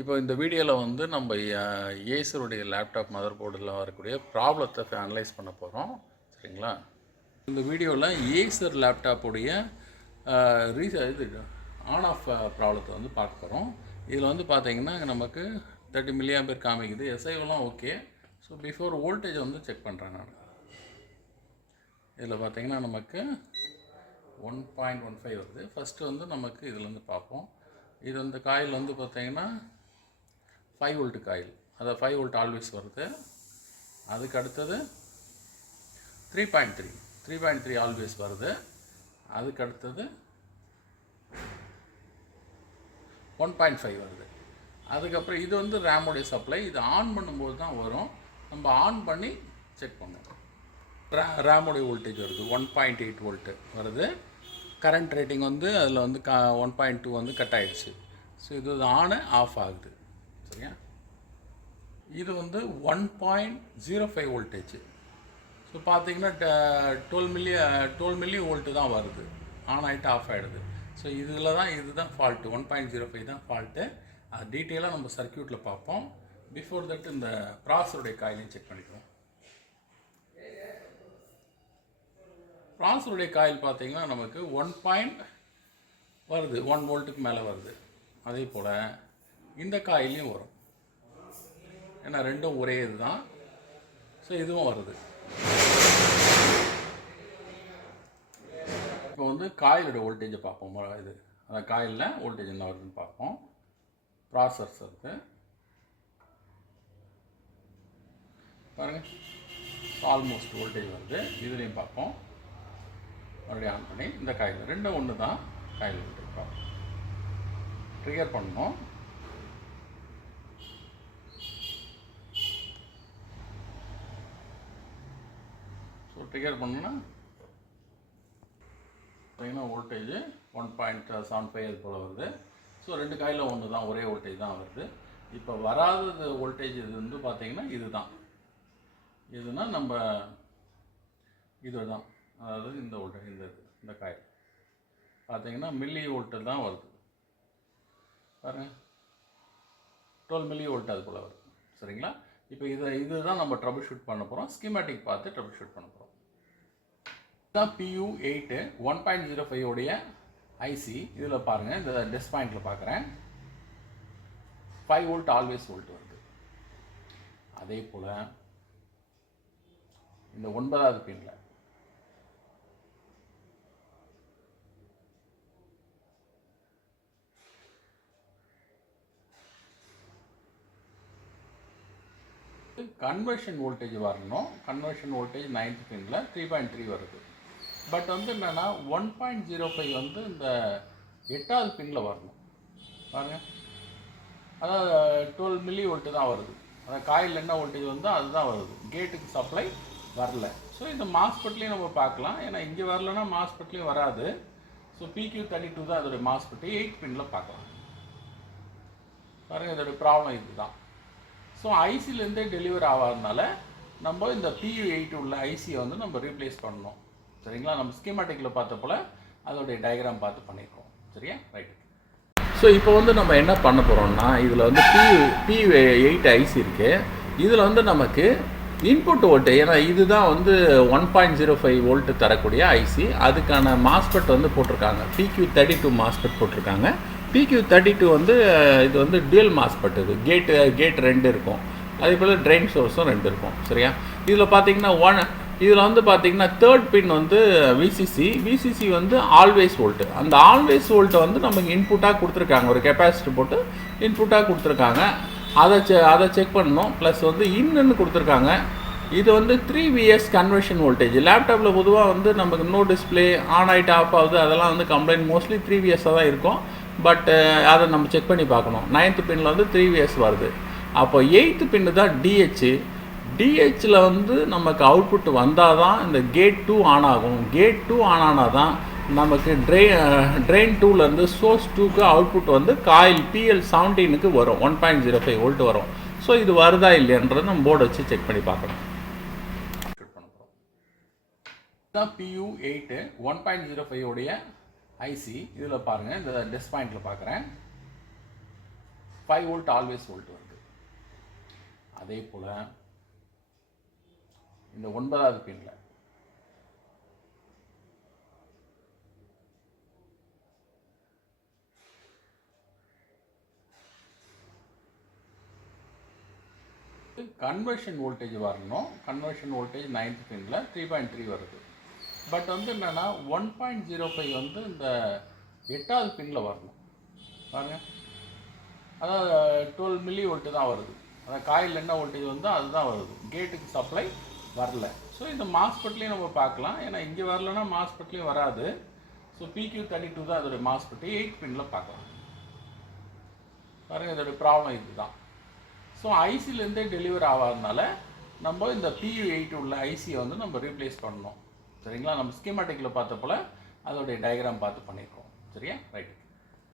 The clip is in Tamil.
இப்போ இந்த வீடியோவில் வந்து நம்ம ஏசருடைய லேப்டாப் மதர் போர்டில் வரக்கூடிய ப்ராப்ளத்தை அனலைஸ் பண்ண போகிறோம். சரிங்களா? இந்த வீடியோவில் ஏசர் லேப்டாப்புடைய இது ஆன் ஆஃப் ப்ராப்ளத்தை வந்து பார்க்க போகிறோம். இதில் வந்து பார்த்தீங்கன்னா நமக்கு 30 mA காமிக்குது. எஸ்ஐவெல்லாம் ஓகே. ஸோ பிஃபோர் வோல்டேஜ் வந்து செக் பண்ணுறேன் நான். இதில் பார்த்தீங்கன்னா நமக்கு 1.15 வருது. ஃபஸ்ட்டு வந்து நமக்கு இதில் வந்து பார்ப்போம். இது வந்து காயில் வந்து பார்த்தீங்கன்னா 5 வோல்ட் காயில், அதாவது 5 வோல்ட் ஆல்வேஸ் வருது. அதுக்கு அடுத்தது 3.3 ஆல்வேஸ் வருது. அதுக்கு அடுத்தது 1.5 வருது. அதுக்கப்புறம் இது வந்து ரேமுடைய சப்ளை. இது ஆன் பண்ணும்போது தான் வரும். நம்ம ஆன் பண்ணி செக் பண்ணுவோம். ரேமுடைய வோல்டேஜ் வருது 1.8 வோல்ட்டு வருது. கரண்ட் ரேட்டிங் வந்து அதில் வந்து 1.2 வந்து கட் ஆகிடுச்சு. ஸோ இது ஆனு ஆஃப் ஆகுது. சரியா? இது வந்து 1.05 வோல்டேஜ். ஸோ பார்த்தீங்கன்னா 12 மில்லி வோல்ட்டு தான் வருது. ஆன் ஆகிட்டு ஆஃப் ஆகிடுது. ஸோ இதில் தான் இதுதான் ஃபால்ட்டு. 1.05 தான் ஃபால்ட்டு. அது டீட்டெயிலாக நம்ம சர்க்யூட்டில் பார்ப்போம். பிஃபோர் தட் இந்த ப்ராசருடைய காயிலையும் செக் பண்ணிக்குவோம். ப்ராசருடைய காயில் பார்த்தீங்கன்னா நமக்கு 1 வோல்ட்டுக்கு மேலே வருது. அதே போல் இந்த காயிலையும் வரும். ஏன்னா ரெண்டும் ஒரே இது தான். ஸோ இதுவும் வருது. இப்போ வந்து காயிலோட வோல்டேஜை பார்ப்போம். இது அந்த காயிலில் வோல்டேஜ் என்ன வருதுன்னு பார்ப்போம். ப்ராசஸ் இருக்குது பாருங்கள். ஆல்மோஸ்ட் வோல்டேஜ் வருது. இதுலேயும் பார்ப்போம். மறுபடியும் ஆன் பண்ணி இந்த காயில் ரெண்டும் ஒன்று தான். காயில் வோல்டேஜ் பார்ப்போம். ட்ரிகர் பண்ணணும். ஸோ ட்ரிகர் பண்ணோன்னா பார்த்தீங்கன்னா வோல்டேஜ் 1.75 அது போல் வருது. ஸோ ரெண்டு காயில் ஒன்று தான், ஒரே வோல்டேஜ் தான் வருது. இப்போ வராதது வோல்டேஜ் இது வந்து பார்த்தீங்கன்னா இது தான். இதுனா நம்ம இது தான், அதாவது இந்த வோல்டேஜ் இந்த காயில் பார்த்தீங்கன்னா மில்லி வோல்ட்டு தான் வருது. பாருங்கள் 12 மில்லி வோல்ட் அது போல் வருது. சரிங்களா? இப்போ இதுதான் நம்ம ட்ரபிள் ஷூட் பண்ண போகிறோம். ஸ்கீமேட்டிக் பார்த்து ட்ரபிள் ஷூட் பண்ண போகிறோம். இதுதான் PU8 1.05 உடைய ஐசி. இதில் பாருங்கள், இந்த டெஸ்க் பாயிண்டில் பார்க்குறேன் 5 வோல்ட் ஆல்வேஸ் வோல்ட் வருது. அதே போல் இந்த 9வது பின்னில் கன்வர்ஷன் வோல்டேஜ் வரணும். கன்வர்ஷன் வோல்டேஜ் 9th பின்னில் 3.3 வருது. பட் வந்து என்னென்னா 1.05 வந்து இந்த 8வது பின்னில் வரணும். பாருங்கள், அதாவது 12 மில்லி வோல்ட்டு தான் வருது. அதாவது காயில் என்ன வோல்டேஜ் வந்தோ அதுதான் வருது. கேட்டுக்கு சப்ளை வரல. ஸோ இந்த மாஸ்பெட்லேயும் நம்ம பார்க்கலாம். ஏன்னா இங்கே வரலன்னா மாஸ்பெட்லேயும் வராது. ஸோ PQ32 தான் அதோடைய மாஸ்பெட்டு. 8 பின்னில் பார்க்கலாம். பாருங்கள், இதோடைய ப்ராப்ளம் இது தான். ஸோ ஐசிலேருந்தே டெலிவரி ஆகாதனால நம்ம இந்த PU8 உள்ள ஐசியை வந்து நம்ம ரீப்ளேஸ் பண்ணணும். சரிங்களா? நம்ம ஸ்கீமேட்டிக்கில் பார்த்த போல் அதோடைய டயக்ராம் பார்த்து பண்ணியிருக்கோம். சரியா? ரைட். ஸோ இப்போ வந்து நம்ம என்ன பண்ண போகிறோம்னா, இதில் வந்து PU8 ஐசி இருக்குது. இதில் வந்து நமக்கு இன்புட் வோல்டேஜ், ஏன்னா இதுதான் வந்து 1.05 வோல்ட்டு தரக்கூடிய ஐசி. அதுக்கான மாஸ்பெட் வந்து போட்டிருக்காங்க. PQ32 மாஸ்பெட் போட்டிருக்காங்க. PQ32 வந்து இது வந்து டியூயல் மாஸ்பெட். இது கேட் 2 இருக்கும். அதே போல் ட்ரெயின் சோர்ஸும் 2 இருக்கும். சரியா? இதில் பார்த்தீங்கன்னா இதில் வந்து பார்த்தீங்கன்னா 3rd பின் வந்து VCC வந்து ஆல்வேஸ் வோல்ட்டு. அந்த ஆல்வேஸ் வோல்ட்டை வந்து நமக்கு இன்புட்டாக கொடுத்துருக்காங்க. ஒரு கெப்பாசிட்டர் போட்டு இன்புட்டாக கொடுத்துருக்காங்க. அதை செக் பண்ணணும். ப்ளஸ் வந்து இன்னுன்னு கொடுத்துருக்காங்க. இது வந்து 3VS கன்வர்ஷன் வோல்டேஜ். லேப்டாப்பில் பொதுவாக வந்து நமக்கு நோ டிஸ்பிளே ஆன் ஆகிட்டு ஆஃப் ஆகுது, அதெல்லாம் வந்து கம்ப்ளைண்ட் மோஸ்ட்லி 3VS தான் இருக்கும். பட் அதை நம்ம செக் பண்ணி பார்க்கணும். 9th பின்னில் வந்து 3VS வருது. அப்போ 8th பின்னு தான் டிஹெச்சில் வந்து நமக்கு அவுட்புட் வந்தால் தான் இந்த கேட் 2 ஆன் ஆகும். கேட் 2 ஆன் ஆனால் தான் நமக்கு ட்ரெயின் 2லேருந்து சோர்ஸ் 2க்கு அவுட்புட் வந்து காயில் PL17க்கு வரும். 1.05 வோல்ட் வரும். ஸோ இது வருதா இல்லையன்றது நம்ம போர்டு வச்சு செக் பண்ணி பார்க்கணும். இதுதான் PU8 1.05 உடைய ஐசி. இதில் பாருங்கள், இந்த டெஸ்க் பாயிண்டில் பார்க்குறேன் 5 வோல்ட் ஆல்வேஸ் வோல்ட் வருது. அதே போல் இந்த 9வது பின்ல கன்வர்ஷன் வோல்டேஜ் வரணும். கன்வர்ஷன் வோல்டேஜ் 9th பின்ல 3.3 வருது. பட் வந்து என்னென்னா 1.05 வந்து இந்த 8வது பின்ல வரணும். பாருங்க, அதாவது 12 மில்லி வோல்ட்டு தான் வருது. அதாவது காயில் என்ன வோல்டேஜ் வந்தோ அதுதான் வருது, கேட்டுக்கு சப்ளை வரல. ஸோ இந்த மாஸ்பெட்லேயும் நம்ம பார்க்கலாம், ஏன்னா இங்கே வரலன்னா மாஸ்பெட்லேயும் வராது. ஸோ PQ32 தான் அதோடைய மாஸ்பெட்டு 8 பின்னில் பார்க்கலாம். பாருங்கள், இதோடைய ப்ராப்ளம் இதுதான். ஸோ ஐசிலேருந்தே டெலிவர் ஆகாதனால நம்ம இந்த PU8 உள்ள ஐசியை வந்து நம்ம ரீப்ளேஸ் பண்ணணும். சரிங்களா? நம்ம ஸ்கீமேட்டிக்கில் பார்த்த போல் அதோடைய டயக்ராம் பார்த்து பண்ணியிருக்கோம். சரியா? ரைட்.